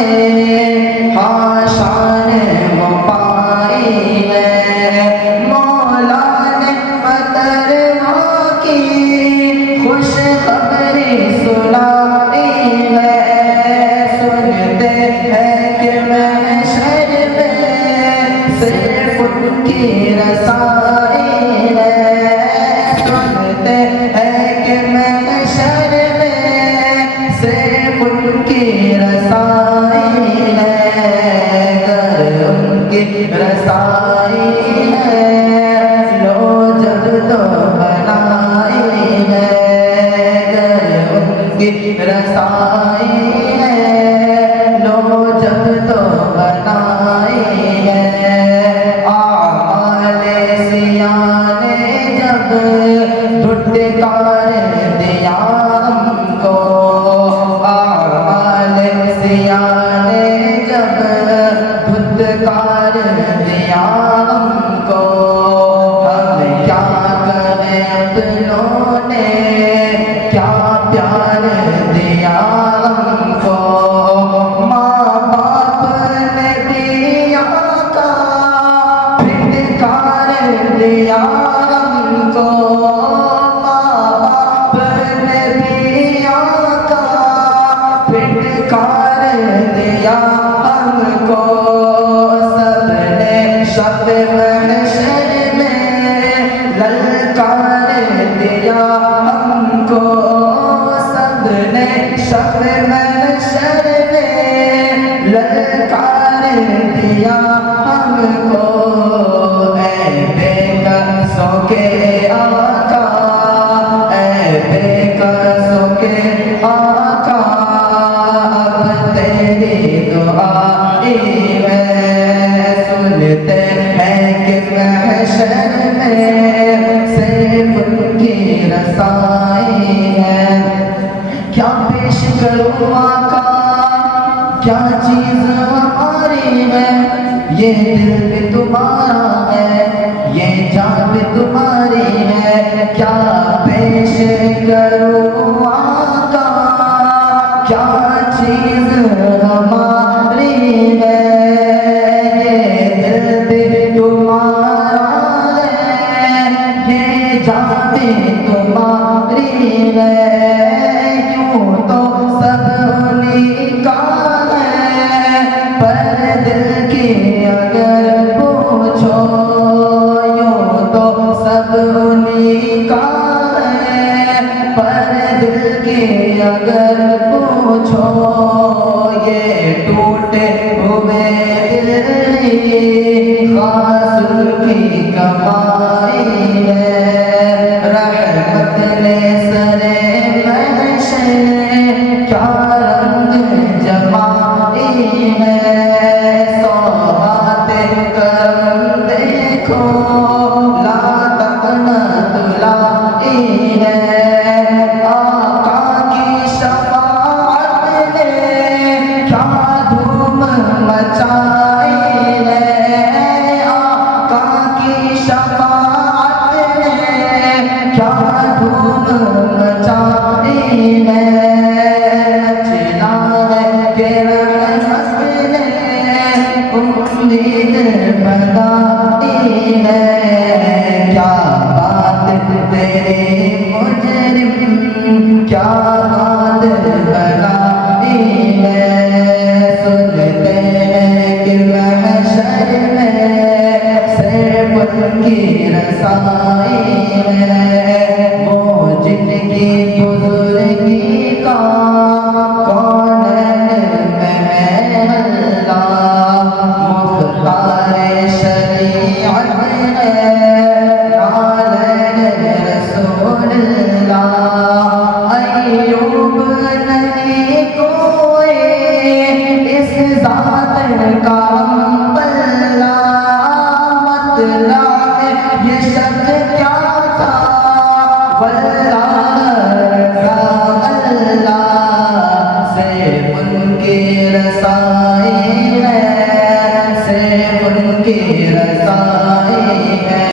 हाँ शान वो पाई है। मौला ने फतरवा की खुश खबरी सुनाई है। सुनते हैं कि महशर में सिर्फ उनकी रसाई है। सुनते हैं कि महशर में सिर्फ उनकी रसाई है। कर उनकी रसाई है लो जब तो बनाई है। कर उनकी रसाई है लो जब तो बनाई है। आमाले सियाने जब धुटकार दिया हमको। आमाले सियाने जब धुटकार दिया हमको। हम क्या करें अपनों ने क्या प्यार दिया हमको। माँ बाप ने दिया का फिटकार दिया हमको। माँ बाप ने दिया का फिटकार दिया हमको। सबने शब महशर में ललकार दिया हमको। सबने शब महशर में ललकार दिया हमको। ऐ बेकसों के आका, ऐ बेकसों के आका, अब तेरी दुआई है। सुनते हैं कि महशर में सिर्फ उनकी रसाई है। क्या पेश करूँ आका क्या चीज हमारी है। ये दिल भी तुम्हारा है ये जान भी तुम्हारी है। क्या पेश करूँ आका क्या चीज हमारी है। ये दिल भी तुम्हारा है ये जान भी तुम्हारी है। यूं तो सब उन्हीं का है पर दिल की अगर पूछो। यूं तो सब उन्हीं का है पर दिल की अगर पूछो। ये टूटे हुए दिल खास की कमाई है। रहमत ने सरे महशर क्या रंग जमाई है। सौगाते करम देखो ला तकना तुलाई है। आका की शफाअत ने क्या धूम मचाई है। आका की शफाअत ने क्या धूम मचाई है। नचना है कि रहमत ने उम्मीद बनाई है। क्या बात तेरी मुजरिम क्या बात बनाई है। सुनते हैं कि महशर में सिर्फ उनकी रसाई है। वो जिंदगी बुजुर्गी का कौन में है अल्लाह। मुख्तार शरीअत है नालन रसूलुल्लाह। अय्यूब नहीं कोई इस जात का बल्ला। मतलब ये शब्द क्या था वल्लाह रज़ा अल्लाह से उनकी रसाई है।